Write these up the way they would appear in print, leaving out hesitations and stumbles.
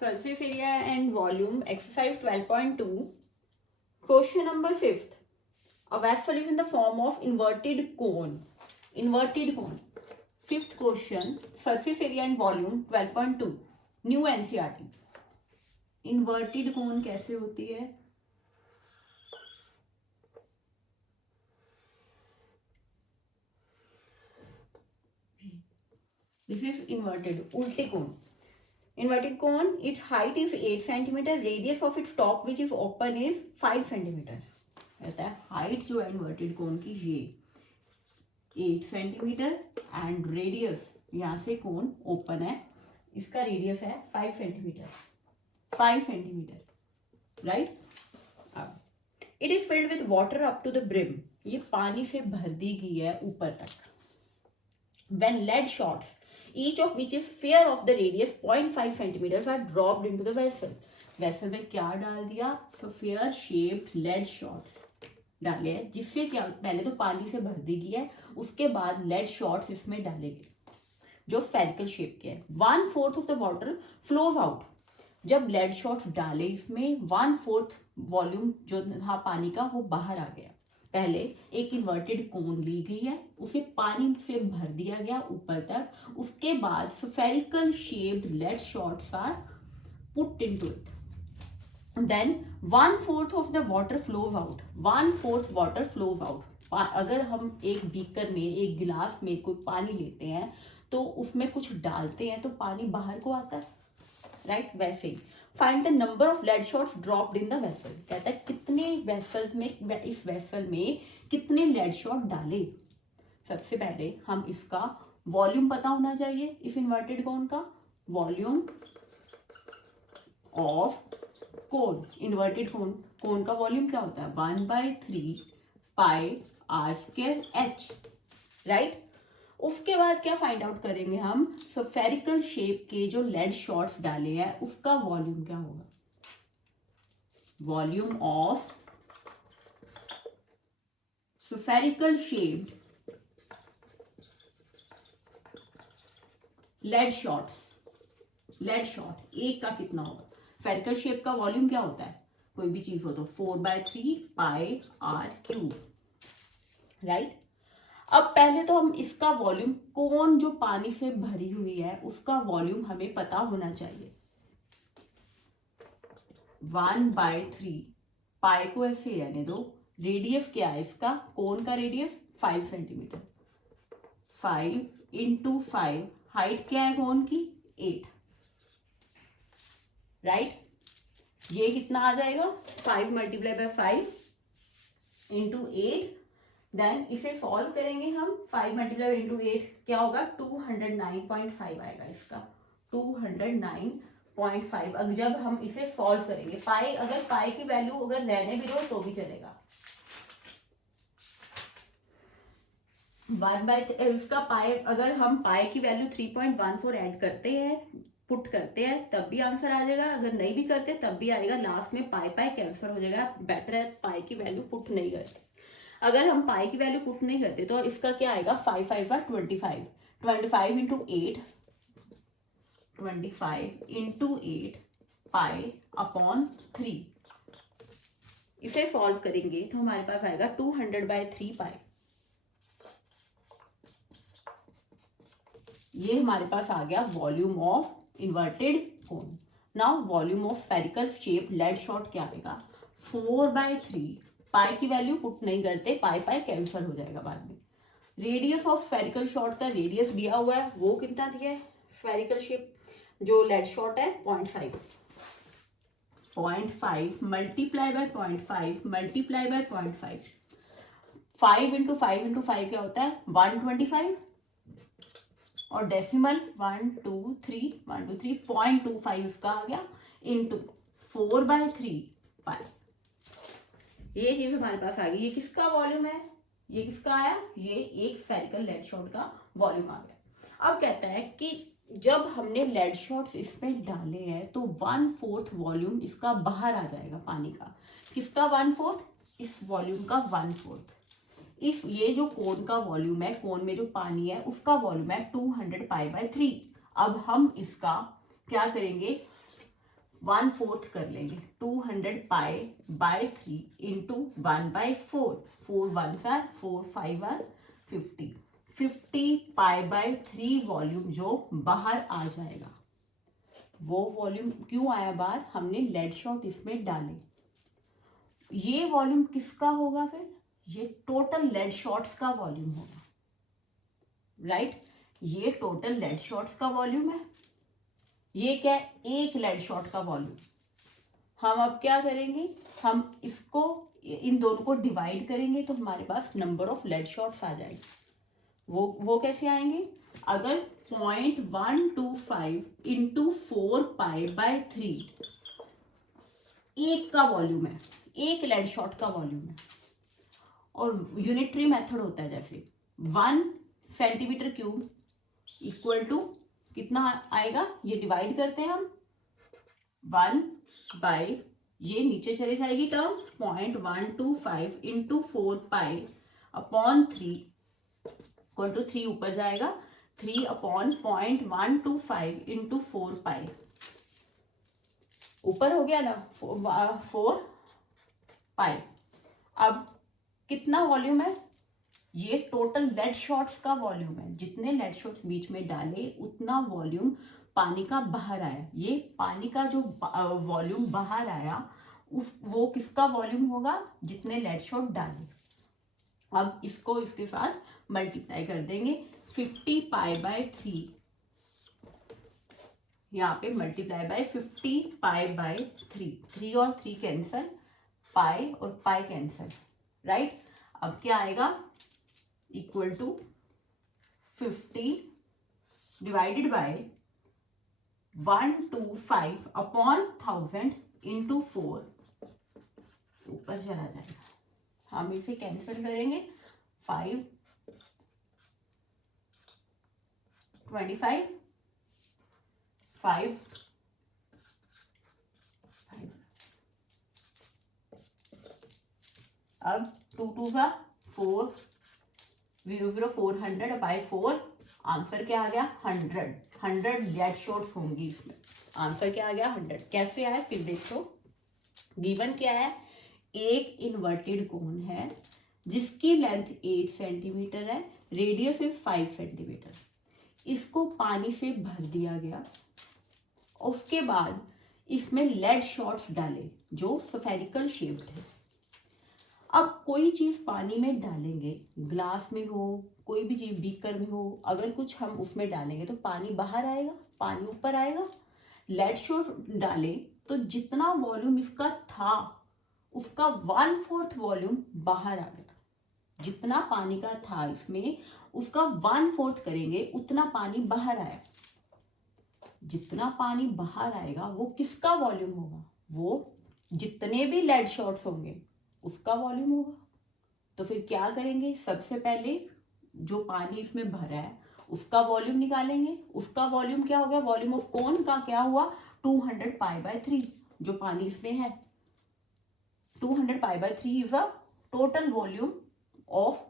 Surface area and volume, exercise 12.2. Question number 5th. A vessel is in the form of inverted cone. Inverted cone. Fifth question, surface area and volume 12.2. New NCERT. Inverted cone कैसे होती है? This is inverted, उल्टी cone. Inverted cone, its height is 8 centimeter, radius of its top which is open is 5 centimeter. कहता है height जो है inverted कोन की ये 8 सेंटीमीटर एंड रेडियस यहाँ से कोन ओपन है, इसका रेडियस है 5 सेंटीमीटर, 5 सेंटीमीटर, राइट. अब it is filled with water up to the brim, ये पानी से भर दी गई है ऊपर तक. When lead shots each of which is sphere of the radius 0.5 centimeters are dropped into the vessel. Vessel में क्या डाल दिया? स्फीयर शेप्ड लेड शॉट्स डाले हैं, जिससे क्या पहले तो पानी से भर दी गई है, उसके बाद लेड शॉट्स इसमें डाले गए जो स्फेरिकल शेप के हैं. 1/4 of the water flows out. जब लेड शॉट्स डाले इसमें 1/4 वॉल्यूम जो था पानी का वो बाहर आ गया. पहले एक इन्वर्टेड कोन ली गई है, उसे पानी से भर दिया गया ऊपर तक, उसके बाद spherical shaped lead shots are put into it. Then 1/4 of the water flows out. 1/4 water flows out. अगर हम एक बीकर में, एक गिलास में कोई पानी लेते हैं तो उसमें कुछ डालते हैं तो पानी बाहर को आता है, राइट. वैसे ही find the number of lead shots dropped in the vessel. कहता है कितने वेसल्स में, इस वेसल में कितने लेड शॉट डाले. सबसे पहले हम इसका वॉल्यूम पता होना चाहिए. इस इन्वर्टेड कोन का वॉल्यूम ऑफ कोन, इन्वर्टेड कोन का वॉल्यूम क्या होता है? 1/3 पाई आर स्क्वायर एच, राइट. उसके बाद क्या फाइंड आउट करेंगे हम? स्फेरिकल शेप के जो लेड शॉट्स डाले हैं उसका वॉल्यूम क्या होगा? Volume of spherical shaped lead shots. Lead shot एक का कितना होगा? स्फेरिकल शेप का वॉल्यूम क्या होता है? कोई भी चीज हो तो 4/3 पाई आर क्यूब, राइट. अब पहले तो हम इसका वॉल्यूम, कोन जो पानी से भरी हुई है उसका वॉल्यूम हमें पता होना चाहिए. 1/3 पाई को ऐसे रहने दो. रेडियस क्या है इसका? कोन का रेडियस 5 सेंटीमीटर. 5 × 5. हाइट क्या है कोन की? 8, राइट. ये कितना आ जाएगा? 5 × 5 × 8. देन इसे सॉल्व करेंगे हम. 5 × 8 क्या होगा? 209.5 आएगा इसका. 209.5. अब जब हम इसे सॉल्व करेंगे, पाई, अगर पाई की वैल्यू अगर रहने भी दो तो भी चलेगा. इसका पाई, अगर हम पाई की वैल्यू 3.14 ऐड करते हैं, पुट करते हैं, तब भी आंसर आ जाएगा. अगर नहीं भी करते तब भी आएगा. लास्ट में पाई कैंसिल हो जाएगा. बेटर है पाई की वैल्यू पुट नहीं करते. अगर हम पाई की वैल्यू पुट नहीं करते तो इसका क्या आएगा? 5 × 5 = 25. 25 × 8, 25 × 8 पाई अपॉन 3. इसे सॉल्व करेंगे तो हमारे पास आएगा 200/3 पाई. ये हमारे पास आ गया volume of inverted cone. Now volume of spherical shape lead shot क्या आएगा? 4/3. पाई की वैल्यू पुट नहीं करते, पाई कैंसिल हो जाएगा बाद में. रेडियस ऑफ स्फेरिकल शॉट का रेडियस दिया हुआ है, वो कितना दिया है? स्फेरिकल शेप जो लेड शॉट है 0.5. 0.5 मल्टीप्लाई बाय 0.5 मल्टीप्लाई बाय 0.5. 5 × 5 × 5 क्या होता है? 125. और डेसिमल 1 2 3 0.25 इसका आ गया इंटू 4/3 पाई. ये चीज हमारे पास आ गई. ये किसका वॉल्यूम है? ये किसका आया? ये एक स्फेरिकल लेड शॉट का वॉल्यूम आ गया. अब कहता है कि जब हमने लेड शॉट्स इसमें डाले हैं तो 1/4 वॉल्यूम इसका बाहर आ जाएगा पानी का. किसका 1/4? इस वॉल्यूम का 1/4. इस ये जो कोन का वॉल्यूम है, कोन में जो पानी है उसका वॉल्यूम है 200 पाई/3. अब हम इसका क्या करेंगे? 1/4 कर लेंगे, 200 pi by 3 into 1/4, 4 1 are 4 5 are 50, 50 pi by 3 volume जो बाहर आ जाएगा। वो वॉल्यूम क्यों आया बाहर, हमने लेड शॉट इसमें डाले। ये वॉल्यूम किसका होगा फिर, ये टोटल लेड शॉट्स का वॉल्यूम होगा, राइट। ये टोटल लेड शॉट्स का वॉल्यूम है। ये क्या है, एक लेड शॉट का वॉल्यूम। हम अब क्या करेंगे, हम इसको इन दोनों को डिवाइड करेंगे तो हमारे पास नंबर ऑफ लेड शॉट्स आ जाएंगे। वो कैसे आएंगे, अगर 0.125 इंटू 4 पाई बाय 3 एक का वॉल्यूम है, एक लेड शॉट का वॉल्यूम है, और यूनिटरी मेथड होता है जैसे 1 सेंटीमीटर क्यूब इक्वल टू कितना आएगा, ये डिवाइड करते हैं हम 1 बाय, ये नीचे चले जाएगी term 0.125 into 4 pi upon 3 equal to 3 ऊपर जाएगा 3 अपॉन 0.125 इंटू 4 पाई, ऊपर हो गया ना 4 पाई। अब कितना वॉल्यूम है, ये टोटल लेड शॉट्स का वॉल्यूम है, जितने लेड शॉट्स बीच में डाले उतना वॉल्यूम पानी का बाहर आया। ये पानी का जो वॉल्यूम बाहर आया वो किसका वॉल्यूम होगा, जितने लेड शॉट डाले। अब इसको इसके साथ मल्टीप्लाई कर देंगे, 50 पाई बाय 3, यहाँ पे मल्टीप्लाई बाय 50 पाई बाय 3, 3 और 3 कैंसल, पाई और पाई कैंसल, राइट। अब क्या आएगा, equal to 50 divided by 125 upon 1000 into 4, ऊपर चला जाएगा। हम इसे कैंसिल करेंगे, 5 25 5 5, अब 2 2 का 4, 0 0 400 बाय 4, आंसर क्या आ गया 100 लेड शॉट्स होंगी इसमें। आंसर क्या आ गया 100। कैसे आया फिर देखो, गिवन क्या है, एक इन्वर्टेड कोन है जिसकी लेंथ 8 सेंटीमीटर है, रेडियस इज 5 सेंटीमीटर। इसको पानी से भर दिया गया, उसके बाद इसमें लेड शॉट्स डाले जो स्फेरिकल शेप्ड है। अब कोई चीज पानी में डालेंगे, ग्लास में हो, कोई भी चीज बीकर में हो, अगर कुछ हम उसमें डालेंगे तो पानी बाहर आएगा, पानी ऊपर आएगा। लेड शॉट डाले तो जितना वॉल्यूम इसका था उसका 1/4 वॉल्यूम बाहर आ गया। जितना पानी का था इसमें उसका 1/4 करेंगे, उतना पानी बाहर आया। जितना पानी बाहर आएगा वो किसका वॉल्यूम होगा, वो जितने भी लेड शॉट्स होंगे उसका वॉल्यूम होगा। तो फिर क्या करेंगे, सबसे पहले जो पानी इसमें भरा है उसका वॉल्यूम निकालेंगे। उसका वॉल्यूम क्या हो गया, वॉल्यूम ऑफ कोन का क्या हुआ 200 पाई बाय 3, जो पानी इसमें है 200 pi by 3 is a total volume of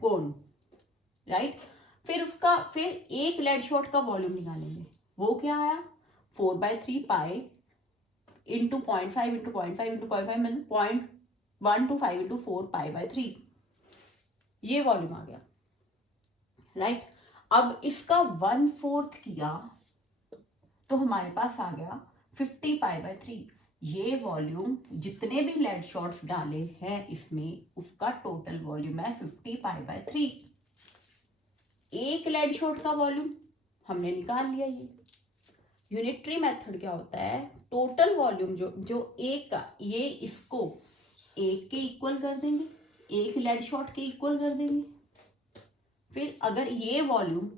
cone, right. फिर एक लेड शॉट का वॉल्यूम निकालेंगे, वो क्या आया 4/3 पाई इंटू 0.5 इंटू 0.5 इंटू 0.5 मतलब 0.125 इंटू 4 पाई बाय 3, ये वॉल्यूम आ गया, राइट। अब इसका 1/4 किया तो हमारे पास आ गया 50 पाई बाय 3। ये वॉल्यूम जितने भी लेड शॉट्स डाले हैं इसमें उसका टोटल वॉल्यूम है 50 पाई बाय 3। एक लेड शॉट का वॉल्यूम हमने निकाल लिया। ये यूनिटरी मेथड क्या होता है, टोटल वॉल्यूम जो एक का, ये इसको एक के इक्वल कर देंगे, एक लेड शॉट के इक्वल कर देंगे। फिर अगर ये वॉल्यूम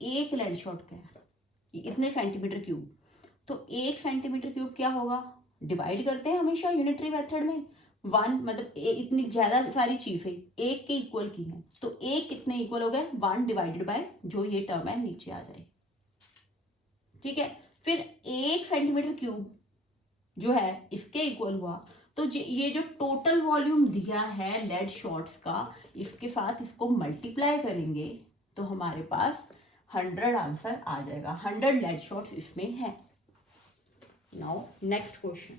एक लेड शॉट का है इतने सेंटीमीटर क्यूब, तो 1 सेंटीमीटर क्यूब क्या होगा, डिवाइड करते हैं हमेशा यूनिटरी मेथड में, 1 मतलब इतनी ज्यादा सारी चीजें एक के इक्वल की हैं, तो एक कितने इक्वल हो गए 1 डिवाइडेड बाय जो ये टर्म है नीचे आ जाए, ठीक है। फिर 1 सेंटीमीटर क्यूब जो है इसके इक्वल हुआ, तो ये जो टोटल वॉल्यूम दिया है लेड शॉट्स का, इसके साथ इसको मल्टीप्लाई करेंगे तो हमारे पास 100 आंसर आ जाएगा। 100 लेड शॉट्स इसमें है। Now next question.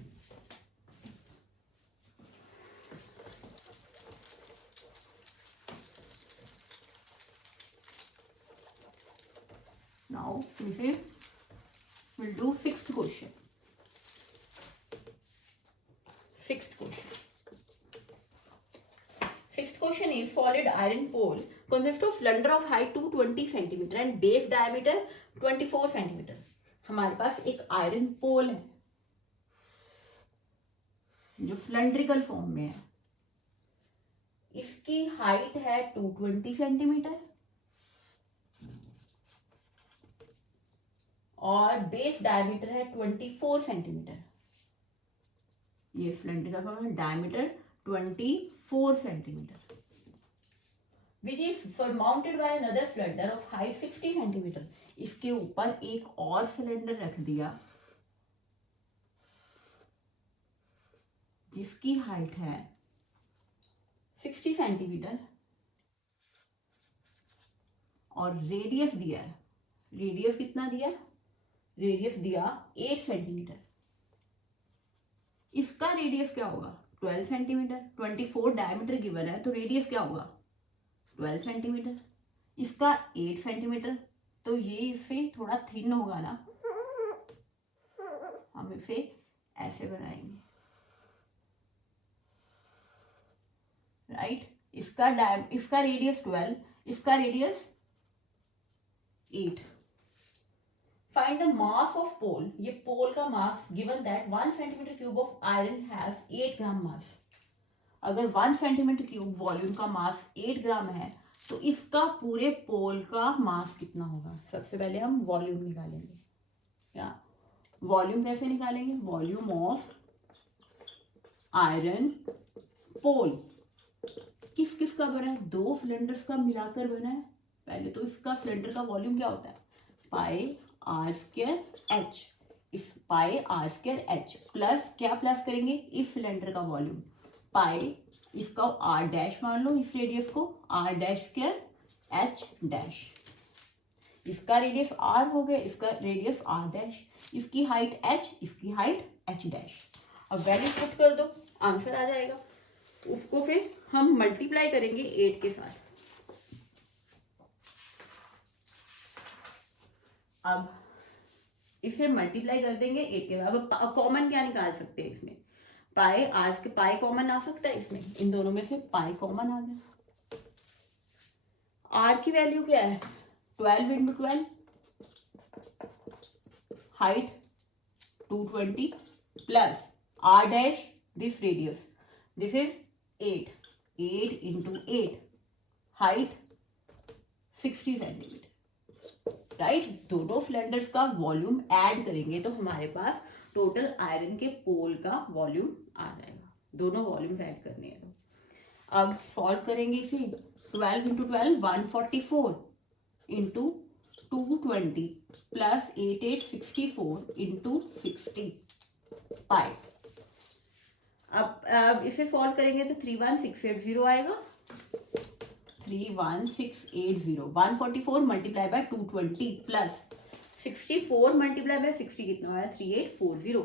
Now we'll do sixth question. Sixth question is solid iron pole consists of cylinder of height 220 centimeter and base diameter 24 centimeter. हमारे पास एक आयरन पोल है जो सिलेंड्रिकल फॉर्म में है. इसकी हाइट है 220 सेंटीमीटर और बेस डायमीटर है 24 सेंटीमीटर. ये सिलेंड्रिकल फॉर्म है, diameter 24 centimetre, which is mounted by another cylinder of height 60 centimetre. इसके ऊपर एक और सिलेंडर रख दिया जिसकी हाइट है 60 सेंटीमीटर और रेडियस दिया है. रेडियस कितना दिया? रेडियस दिया 8 सेंटीमीटर. इसका रेडियस क्या होगा? 12 सेंटीमीटर. 24 डायमीटर गिवन है तो रेडियस क्या होगा? 12 सेंटीमीटर. इसका 8 सेंटीमीटर. तो ये इससे थोड़ा थिन होगा ना, हम इसे ऐसे बनाएंगे, राइट. इसका रेडियस 12, इसका radius 8. Find the mass of pole. ये पोल का mass given that 1 centimetre cube of iron has 8 gram mass. अगर 1 सेंटीमीटर क्यूब वॉल्यूम का मास 8 ग्राम है तो इसका पूरे पोल का मास कितना होगा? सबसे पहले हम वॉल्यूम निकालेंगे. क्या वॉल्यूम कैसे निकालेंगे? वॉल्यूम ऑफ आयरन पोल किस किस का बना है? 2 सिलेंडर्स का मिलाकर बना है. पहले तो इसका सिलेंडर का वॉल्यूम क्या होता है? पाई आर स्क्वायर एच. इस पाई आर स्क्वायर एच प्लस क्या प्लस करेंगे? इस सिलेंडर का वॉल्यूम पाई, इसका आर डैश मान लो, इस रेडियस को R dash square H dash. इसका रेडियस आर हो गया, इसका रेडियस आर डैश, इसकी हाइट एच, इसकी हाइट एच डैश. अब वैल्यू पुट कर दो, आंसर आ जाएगा. उसको फिर हम मल्टीप्लाई करेंगे 8 के साथ. अब इसे मल्टीप्लाई कर देंगे 8 के साथ. अब कॉमन क्या निकाल सकते हैं इसमें? पाई आज के पाई कॉमन आ सकता है इसमें, इन दोनों में से पाई कॉमन आ गया. आर की वैल्यू क्या है? 12 into 12, height 220 plus R dash this radius, this is 8. 8 into 8, height 60 centimetre, right. दोनों सिलेंडर्स का वॉल्यूम ऐड करेंगे तो हमारे पास टोटल आयरन के पोल का वॉल्यूम आ जाएगा. दोनों वॉल्यूम्स ऐड करने हैं तो अब सॉल्व करेंगे इसे. 12 इंटू 12 144 इंटू 220 प्लस 8864 इंटू 60 पाई. अब इसे सॉल्व करेंगे तो 31680 आएगा. 31680. 144 multiply by 220 plus 64 multiply by 60 कितना आया? 3840.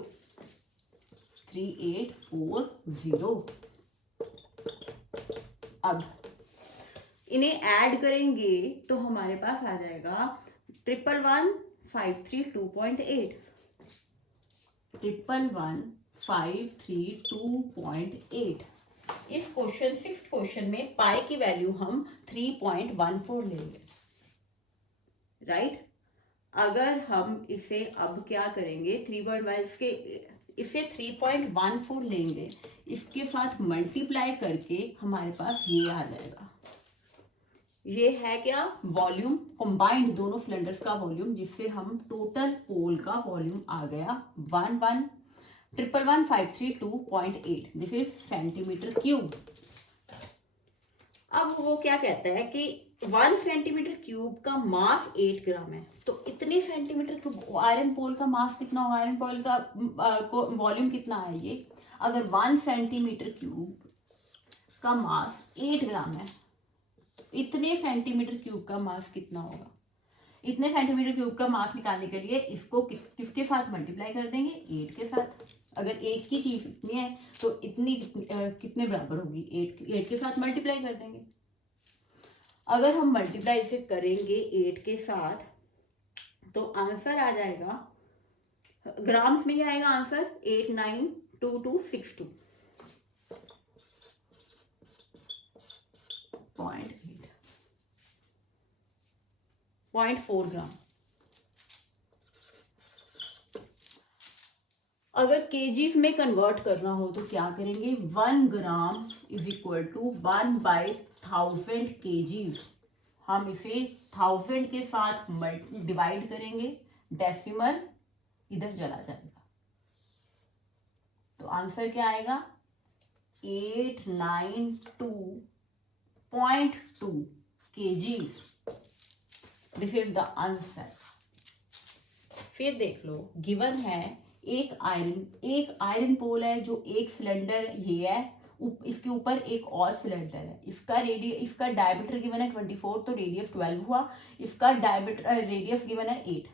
3840. अब इन्हें ऐड करेंगे तो हमारे पास आ जाएगा 111,532.8. 111,532.8. इस क्वेश्चन 6th क्वेश्चन में पाई की वैल्यू हम 3.14 लेंगे, राइट. अगर हम इसे अब क्या करेंगे? 3.1 के इसे 3.14 लेंगे, इसके साथ मल्टीप्लाई करके हमारे पास ये आ जाएगा. ये है क्या? वॉल्यूम कंबाइंड, दोनों सिलेंडर्स का वॉल्यूम, जिससे हम टोटल पोल का वॉल्यूम आ गया 111,532.8. This is centimetre cube. अब वो क्या कहता है कि 1 सेंटीमीटर क्यूब का मास 8 ग्राम है, तो इतने सेंटीमीटर क्यूब आयरन पोल का मास कितना होगा? आयरन पोल का वॉल्यूम कितना है ये? अगर 1 सेंटीमीटर क्यूब का मास 8 ग्राम है, इतने सेंटीमीटर क्यूब का मास कितना होगा? इतने सेंटीमीटर क्यूब का मास निकालने के लिए इसको किसके साथ मल्टीप्लाई कर देंगे, 8 के साथ। अगर 8 की चीज इतनी है तो इतनी कितने बराबर होगी, 8 के साथ मल्टीप्लाई कर देंगे। अगर हम मल्टीप्लाई इसे करेंगे 8 के साथ तो आंसर आ जाएगा, ग्राम्स में ही आएगा आंसर 892262 0.4 ग्राम। अगर केजीज में कन्वर्ट करना हो तो क्या करेंगे, 1 gram is equal to 1/1000 KGs. हम इसे 1000 के साथ डिवाइड करेंगे, डेसिमल इधर चला जाएगा, तो आंसर क्या आएगा, 892.2 KGs. This is the answer. फिर देख लो, गिवन है एक आयरन पोल है जो एक सिलेंडर ये है, इसके ऊपर एक और सिलेंडर है, इसका डायमीटर गिवन है 24 तो रेडियस 12 हुआ, इसका डायमीटर रेडियस गिवन है 8,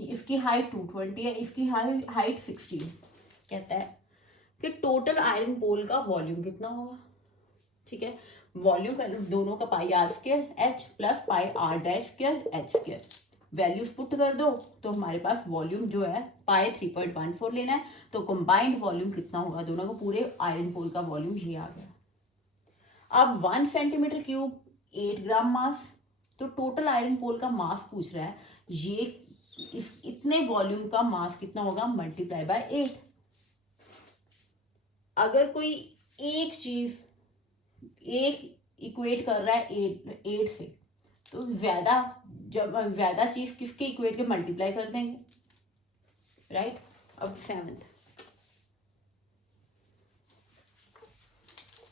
इसकी हाइट 220 है, इसकी हाइट 60। कहता है कि टोटल आयरन पोल का वॉल्यूम कितना होगा। ठीक है, वॉल्यूम का दोनों का pi r square h plus pi r dash square h square, values put कर दो तो हमारे पास वॉल्यूम जो है पाई 3.14 लेना है, तो कंबाइंड वॉल्यूम कितना होगा दोनों का, पूरे आयरन पोल का वॉल्यूम ये आ गया। अब 1 सेंटीमीटर क्यूब 8 ग्राम मास, तो टोटल आयरन पोल का मास पूछ रहा है, ये इतने वॉल्यूम का मास कितना होगा, मल्टीप्लाई बाय 8। अगर कोई एक चीज इक्वेट कर रहा है 8 से, तो ज्यादा चीज किसके इक्वेट के मल्टीप्लाई कर देंगे, राइट। अब 7th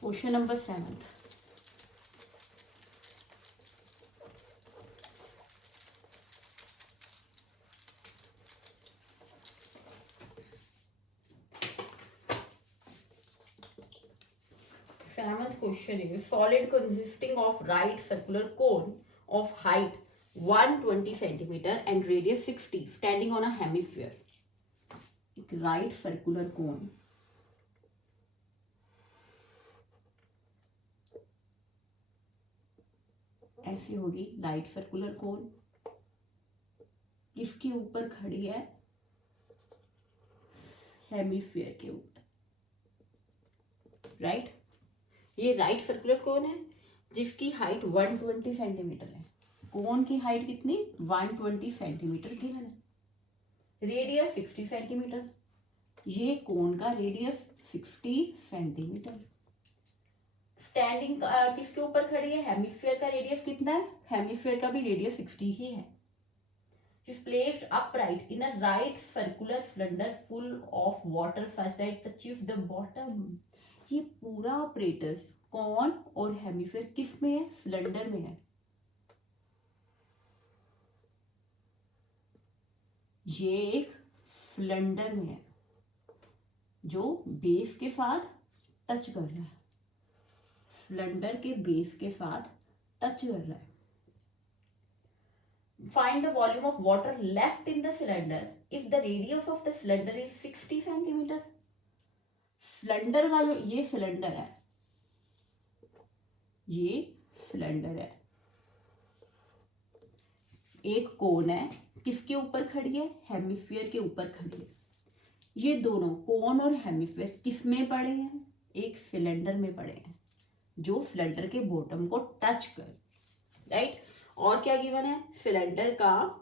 question number 7। Seventh question is, solid consisting of right circular cone of height 120 centimeter and radius 60 standing on a hemisphere। एक राइट सर्कुलर कोन, ऐसी होगी राइट सर्कुलर कोन, किसके ऊपर खड़ी है, हेमिस्फीयर के ऊपर, राइट। ये राइट सर्कुलर कोन है जिसकी हाइट 120 सेंटीमीटर है, कोन की हाइट कितनी, 120 सेंटीमीटर की है, रेडियस 60 सेंटीमीटर, ये कोन का रेडियस 60 सेंटीमीटर। स्टैंडिंग किसके ऊपर खड़ी है, हेमिस्फीयर का रेडियस कितना है, हेमिस्फीयर का भी रेडियस 60 ही है। is placed upright in a right circular cylinder full of water such that it touches the bottom। ये पूरा ऑपरेटर्स कौन और हेमिस्फीयर किस में है, सिलेंडर में है। ये एक सिलेंडर में है जो बेस के साथ टच कर रहा है, सिलेंडर के बेस के साथ टच कर रहा है। Find the volume of water left in the cylinder if the radius of the cylinder is 60 centimeter। Cylinder का जो ये सिलेंडर है, ये सिलेंडर है, एक कोन है, किसके ऊपर खड़ी है, हेमिस्फीयर के ऊपर खड़ी है। ये दोनों कोन और हेमिस्फीयर किस में पड़े हैं, एक सिलेंडर में पड़े हैं जो सिलेंडर के बॉटम को टच कर, राइट। और क्या गिवन है, सिलेंडर का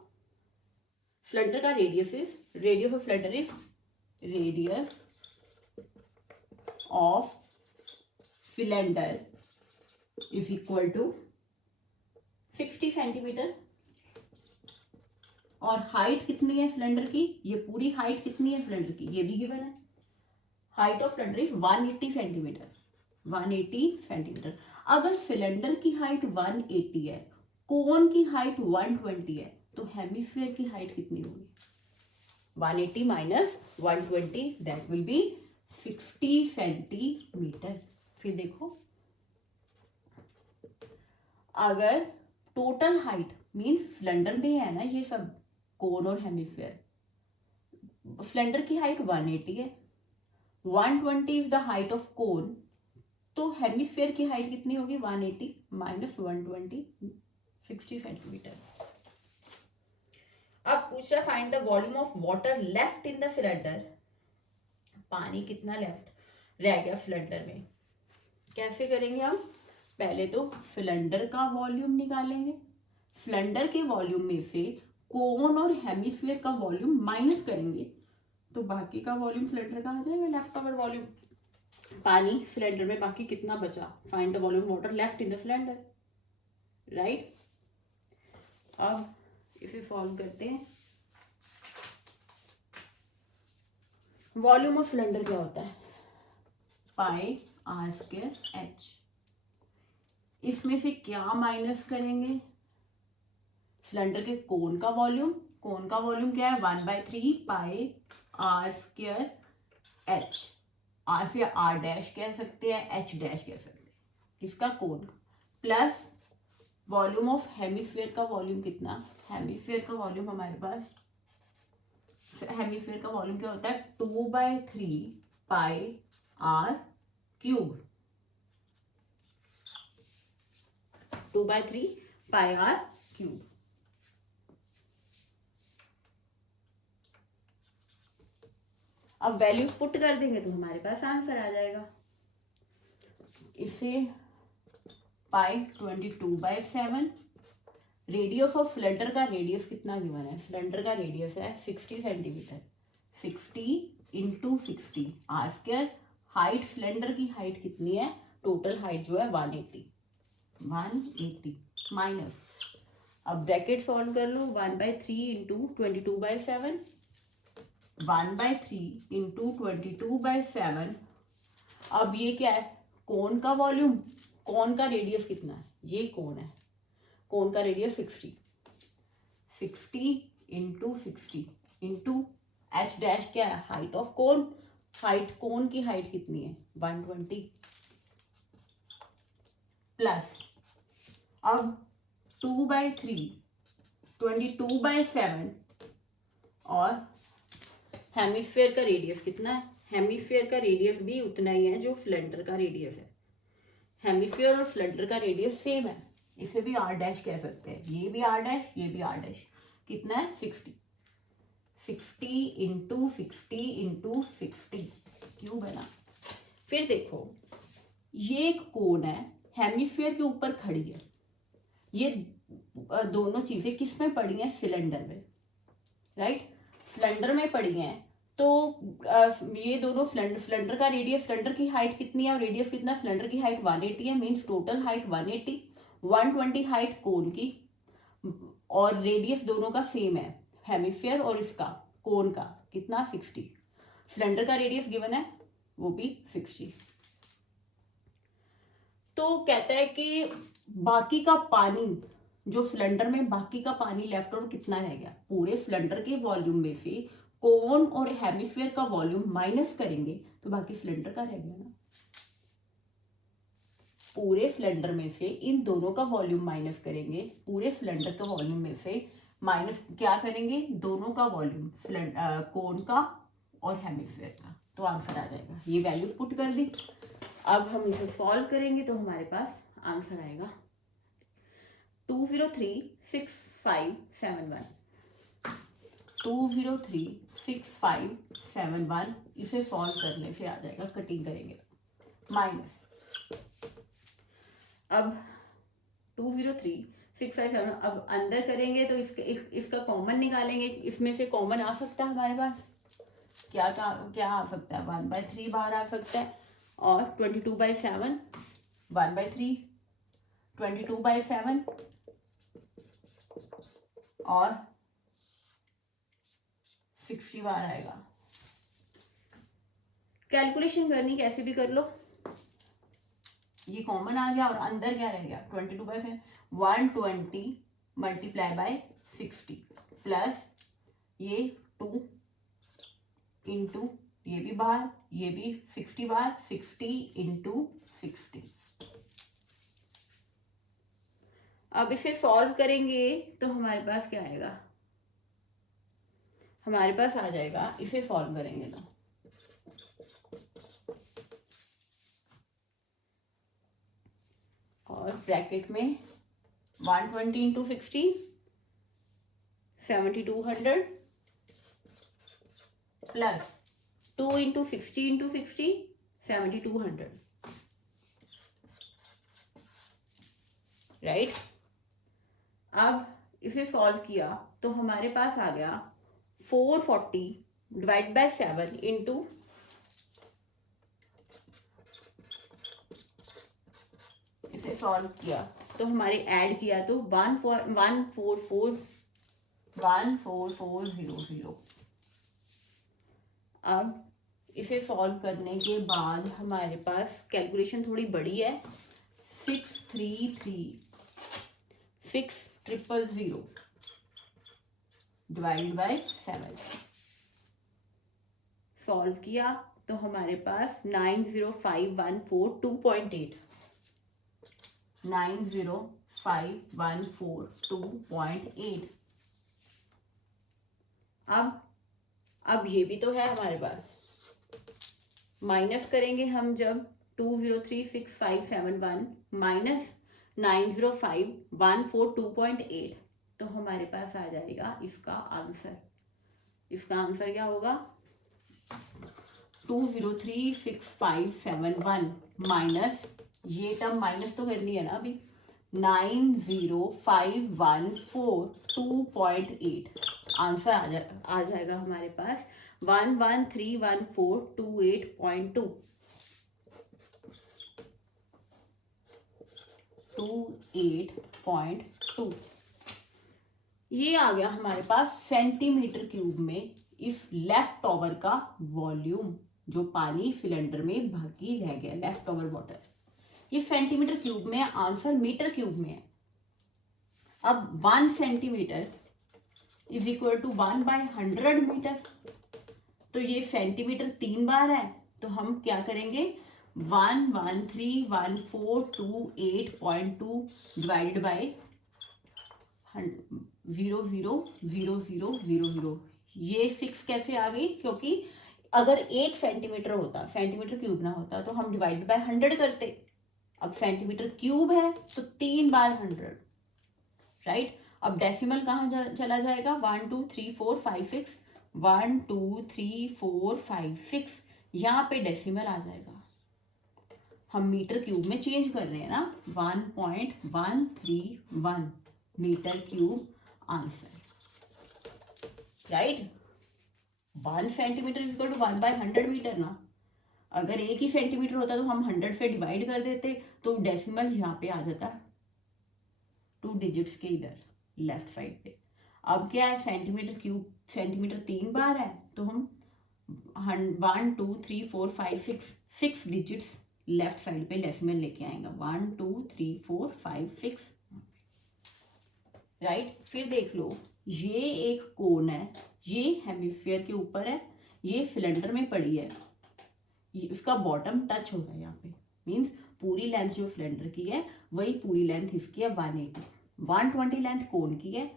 radius of cylinder is radius of cylinder is equal to 60 centimetre. और हाइट कितनी है सिलेंडर की, ये पूरी हाइट कितनी है सिलेंडर की, ये भी गिवन है, height of cylinder is 180 centimetre, 180 centimetre. अगर सिलेंडर की हाइट 180 है, कोन की हाइट 120 है, तो हेमिस्फीयर की हाइट कितनी होगी, 180 minus 120 that will be 60 centimetre. फिर देखो, अगर टोटल हाइट मीन्स सिलेंडर में है ना ये सब कोन और हेमिस्फेयर। सिलेंडर की हाइट 180 है, 120 is the height of cone, तो हेमिस्फेयर की हाइट कितनी होगी 180 माइनस 120 60 सेंटीमीटर। अब पूछ रहा find the volume of water left in the cylinder, पानी कितना लेफ्ट रह गया सिलेंडर में। कैसे करेंगे हम, पहले तो सिलेंडर का वॉल्यूम निकालेंगे, सिलेंडर के वॉल्यूम में से कोन और हेमिस्फीयर का वॉल्यूम माइनस करेंगे तो बाकी का वॉल्यूम सिलेंडर का आ जाएगा, लेफ्ट ओवर वॉल्यूम। पानी सिलेंडर में बाकी कितना बचा, find the volume water left in the cylinder, right. अब इसे सॉल्व करते हैं। वॉल्यूम ऑफ सिलेंडर क्या होता है, पाई आर स्क्वायर एच। इसमें से क्या माइनस करेंगे, सिलेंडर के कोन का वॉल्यूम, कोन का वॉल्यूम क्या है 1/3 पाई आर स्क्वायर एच, आर से आर डैश कह सकते हैं, एच डैश कह सकते हैं, इसका कोन का, प्लस वॉल्यूम ऑफ हेमिस्फीयर का वॉल्यूम कितना, हेमिस्फीयर का वॉल्यूम हमारे पास, हेमिस्फीयर का वॉल्यूम क्या होता है 2/3 pi are cube, 2/3 pi are cube. अब वैल्यू पुट कर देंगे तो हमारे पास आंसर आ जाएगा। इसे पाई 22/7, रेडियस ऑफ सिलेंडर का रेडियस कितना गिवन है, सिलेंडर का रेडियस है 60 centimetre, 60 into 60 r square, height cylinder की हाइट कितनी है, टोटल हाइट जो है 180 माइनस, अब ब्रैकेट सॉल्व कर लो, 1/3 इंटू 22/7, 1/3 इंटू 22/7। अब ये क्या है, कोन का वॉल्यूम, कोन का रेडियस कितना है, ये कोन है, कोन का radius 60 into 60 into H dash क्या है, हाइट ऑफ कोन, हाइट कोन की हाइट कितनी है 120, प्लस अब 2/3 22/7 और हेमिस्फीयर का रेडियस कितना है, हेमिस्फीयर का रेडियस भी उतना ही है जो सिलेंडर का रेडियस है, हेमिस्फीयर और सिलेंडर का रेडियस सेम है, इसे भी आर डैश कह सकते हैं, ये भी आर डैश ये भी आर डैश, कितना है 60 इंटू 60 इंटू 60 क्यूब है ना। फिर देखो ये एक कोन है, हेमिस्फीयर के ऊपर खड़ी है, ये दोनों चीजें किस में पड़ी हैं, सिलेंडर में, राइट, सिलेंडर में पड़ी हैं, तो ये दोनों सिलेंडर का रेडियस, सिलेंडर की हाइट कितनी है और रेडियस कितना, सिलेंडर की हाइट 180 है, मींस टोटल हाइट 180, 120 हाइट कोन की, और रेडियस दोनों का सेम है, हेमिस्फीयर और इसका कोन का कितना 60, सिलेंडर का रेडियस गिवन है वो भी 60। तो कहता है कि बाकी का पानी, जो सिलेंडर में बाकी का पानी लेफ्ट ओवर कितना रह गया, पूरे सिलेंडर के वॉल्यूम में से कोन और हेमिस्फीयर का वॉल्यूम माइनस करेंगे तो बाकी सिलेंडर का रह गया ना, पूरे सिलेंडर में से इन दोनों का वॉल्यूम माइनस करेंगे, पूरे सिलेंडर का वॉल्यूम में से माइनस क्या करेंगे, दोनों का वॉल्यूम, कोन का और हेमिस्फीयर का, तो आंसर आ जाएगा। ये वैल्यूज पुट कर दी, अब हम इसे सॉल्व करेंगे तो हमारे पास आंसर आएगा 2036571, 2036571, इसे सॉल्व करने से आ जाएगा, कटिंग करेंगे माइनस, अब 2036571, अब अंदर करेंगे तो इसका कॉमन निकालेंगे, इसमें से कॉमन आ सकता है हमारे पास, क्या आ सकता है 1/3 बाहर आ सकता है, और 22/7 1/3 22/7 और 60 बार आएगा। कैलकुलेशन करनी कैसे भी कर लो, ये कॉमन आ गया और अंदर क्या रह गया 22/7, 120 मल्टीप्लाई बाय 60 प्लस ये 2 इंटू ये भी बाहर, ये भी 60 बार, 60 इंटू 60। अब इसे सॉल्व करेंगे तो हमारे पास क्या आएगा, हमारे पास आ जाएगा, इसे सॉल्व करेंगे तो और ब्रैकेट में 120 into 60 7200 plus 2 into 60 into 60 7200, right. अब इसे सॉल्व किया तो हमारे पास आ गया 440 डिवाइड बाय 7 इंटू, इसे सॉल्व किया तो हमारे ऐड किया तो 14400। अब इसे सॉल्व करने के बाद हमारे पास कैलकुलेशन थोड़ी बड़ी है, 6336000 डिवाइड बाय 7, सॉल्व किया तो हमारे पास 90514 2.8, 90514 2.8। अब ये भी तो है हमारे पास, माइनस करेंगे हम जब 2036571 माइनस 90514 2.8 तो हमारे पास आ जाएगा इसका आंसर। इसका आंसर क्या होगा, 2036571 माइनस, ये टर्म माइनस तो करनी है ना अभी, 90514 2.8, आंसर आ जाएगा हमारे पास 1131428.2, 28.2। ये आ गया हमारे पास सेंटीमीटर क्यूब में इस लेफ्ट ओवर का वॉल्यूम, जो पानी सिलेंडर में बाकी रह गया, लेफ्ट ओवर वाटर। ये सेंटीमीटर क्यूब में, आंसर मीटर क्यूब में है। अब 1 centimetre is equal to 1/100 metre, तो ये सेंटीमीटर 3 बार है, तो हम क्या करेंगे, 1131428.2 डिवाइडेड बाय 0.00000। ये 6 कैसे आ गई, क्योंकि अगर 1 सेंटीमीटर होता, सेंटीमीटर क्यूब ना होता, तो हम डिवाइड बाय 100 करते। अब सेंटीमीटर क्यूब है तो 3 बार 100, राइट। अब डेसिमल कहाँ चला जाएगा, 1 2 3 4 5 6, 1 2 3 4 5 6, यहाँ पे डेसिमल आ जाएगा। हम मीटर क्यूब में चेंज कर रहे हैं ना, 1.131 metre cube answer, right. 1 centimetre equal to 1/100 metre ना। अगर 1 ही सेंटीमीटर होता तो हम 100 से डिवाइड कर देते, तो डेसिमल यहाँ पे आ जाता 2 डिजिट्स के इधर लेफ्ट साइड पे। अब क्या है, सेंटीमीटर क्यूब, सेंटीमीटर 3 बार है, तो हम 1 2 3 4 5 6 डिजिट्स लेफ्ट साइड पे डेसिमल लेके आएंगे, 1 2 3 4 5 6, राइट। फिर देख लो, ये एक कोन है, ये हेमिस्फीयर के ऊपर है, ये सिलेंडर में पड़ी है, इसका बॉटम टच हो रहा है यहाँ पे, मीन्स पूरी लेंथ जो सिलेंडर की है वही पूरी लेंथ इसकी है 180, 120 लेंथ कोन की है।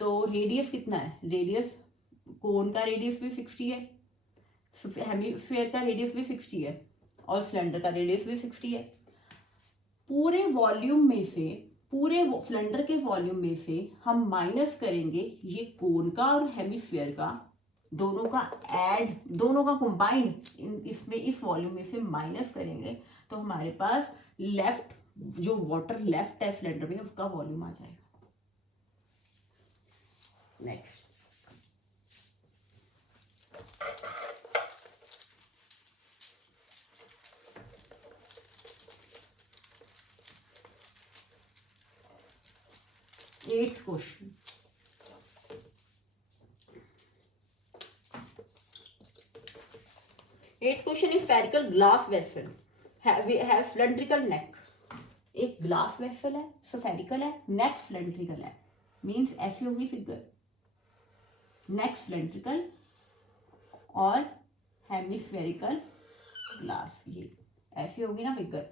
तो रेडियस कितना है, रेडियस, कोन का रेडियस भी 60 है, हेमिस्फीयर का रेडियस भी 60 है, और सिलेंडर का रेडियस भी 60 है। पूरे वॉल्यूम में से, पूरे सिलेंडर के वॉल्यूम में से हम माइनस करेंगे ये कोन का और हेमिस्फीयर का, दोनों का ऐड, दोनों का कंबाइंड इसमें, इस वॉल्यूम में से माइनस करेंगे, तो हमारे पास लेफ्ट, जो वाटर लेफ्ट है सिलेंडर में, उसका वॉल्यूम आ जाएगा। Next, eighth question, eighth question is spherical glass vessel have cylindrical neck. एक ग्लास वेसल है, स्फेरिकल है, नेक सिलेंड्रिकल है, मींस ऐसी होगी फिगर, नेक सिलेंड्रिकल और हेमिस्फेरिकल ग्लास, ये ऐसी होगी ना फिगर,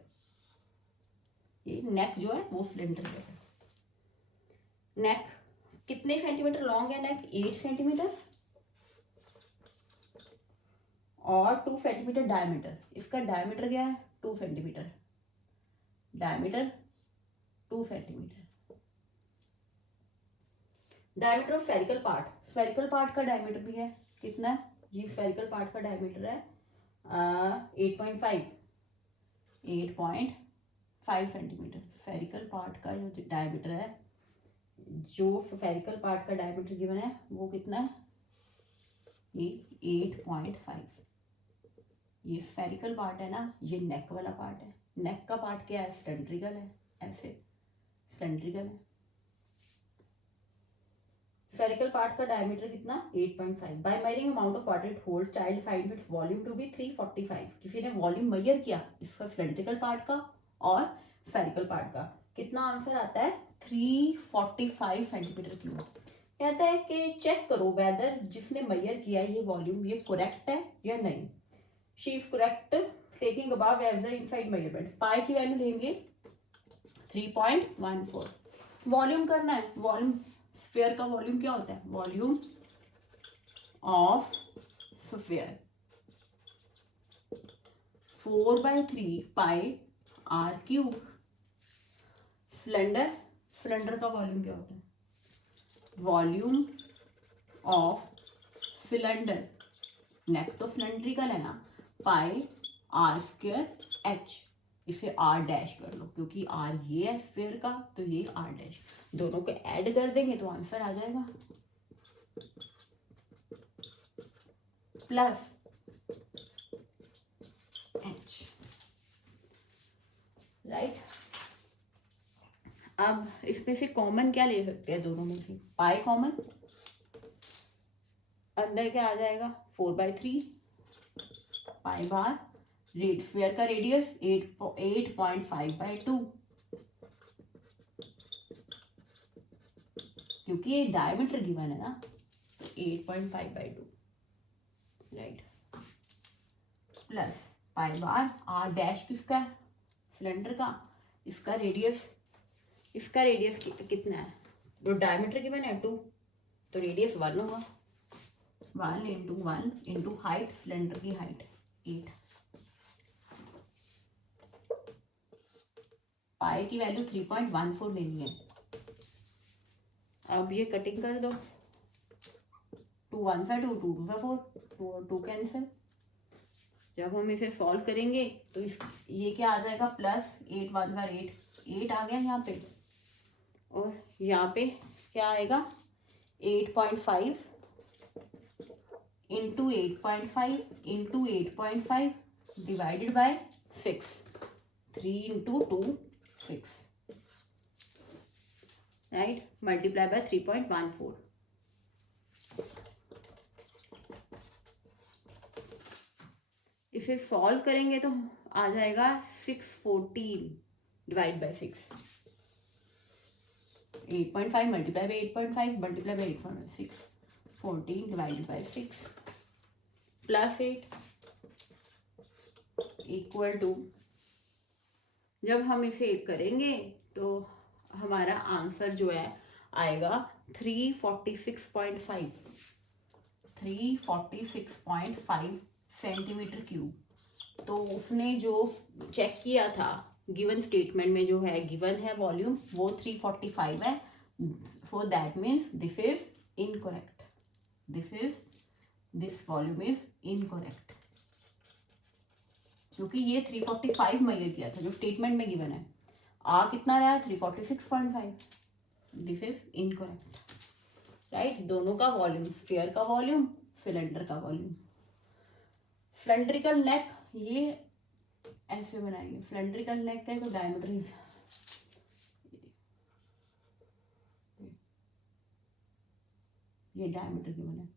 ये नेक जो है वो सिलेंडर है, नेक कितने सेंटीमीटर लॉन्ग है नेक? 8 सेंटीमीटर और 2 सेंटीमीटर डायमीटर। इसका डायमीटर क्या है? 2 centimetre. Diameter 2 centimetre. Diameter of spherical part, spherical part का डायमीटर भी है कितना है? ये स्फेरिकल पार्ट का डायमीटर है 8.5 सेंटीमीटर। स्फेरिकल पार्ट का जो डायमीटर है, जो स्फेरिकल पार्ट का डायमीटर गिवन है वो कितना है? ये 8.5। ये स्फेरिकल पार्ट है ना, ये नेक वाला पार्ट है। नेक का पार्ट क्या है? सिलेंड्रिकल है, ऐसे सिलेंड्रिकल है। स्फेरिकल पार्ट का डायमीटर कितना? 8.5। By measuring amount of water it holds child find its volume to be 345। किसी ने वॉल्यूम मेजर किया इसका सिलेंड्रिकल पार्ट का और स्फेरिकल पार्ट का, कितना आंसर आता है? 345 सेंटीमीटर क्यूब। कहता है कि चेक करो वेदर जिसने मेजर किया ये वॉल्यूम ये करेक्ट है या नहीं। She is correct taking above as the inside measurement. Pi की वैल्यू लेंगे 3.14। वॉल्यूम करना है। वॉल्यूम स्फीयर का वॉल्यूम क्या होता है? Volume of sphere 4/3 pi are cube. Cylinder, cylinder का वॉल्यूम क्या होता है? वॉल्यूम ऑफ सिलेंडर, नेक तो सिलेंड्रिकल है ना, पाई आर स्क्वायर एच। इसे आर डैश कर लो क्योंकि आर ये है स्फीयर का, तो ये आर डैश। दोनों को ऐड कर देंगे तो आंसर आ जाएगा प्लस एच, राइट। अब इसमें से कॉमन क्या ले सकते हैं दोनों में से? पाई कॉमन, अंदर क्या आ जाएगा? 4/3 पाई बार रेड स्फीयर का रेडियस 8.5/2, क्योंकि ये डायमीटर गिवन है ना, तो 8.5/2, राइट। प्लस पाई बार आर डैश किसका है? सिलेंडर का। इसका रेडियस कितना है? जो डायमीटर गिवन है 2, तो रेडियस 1 होगा। 1 इंटू 1 इंटू हाइट, सिलेंडर की हाइट 8। पाई की वैल्यू 3.14 लेनी है। अब ये कटिंग कर दो, 2 1 सा 2, 2 2 सा 4, 2 और 2 कैंसिल। जब हम इसे सॉल्व करेंगे तो ये क्या आ जाएगा? प्लस 8 1 सा 8 आ गया यहाँ पे, और यहाँ पे क्या आएगा? 8.5 into 8.5 into 8.5 divided by 6। 3 into 2 6, right, multiply by 3.14। इसे सॉल्व करेंगे तो आ जाएगा 614 divide by 6। 8.5 multiply by 8.5 multiply by 8.6, 14 divided by 6 plus 8 equal to, जब हम इसे करेंगे तो हमारा आंसर जो है आएगा 346.5 सेंटीमीटर क्यूब। तो उसने जो चेक किया था गिवन स्टेटमेंट में जो है गिवन है वॉल्यूम वो 345 है। So that means this is incorrect, this volume is incorrect, क्योंकि ये 345 मेजर किया था जो स्टेटमेंट में गिवन है। आ कितना रहा? 346.5। This is incorrect, right. दोनों का वॉल्यूम, स्फीयर का वॉल्यूम, सिलेंडर का वॉल्यूम। सिलेंड्रिकल नेक ये ऐसे बनाएंगे। सिलेंड्रिकल नेक का तो डायमीटर ये डायमीटर की बना है।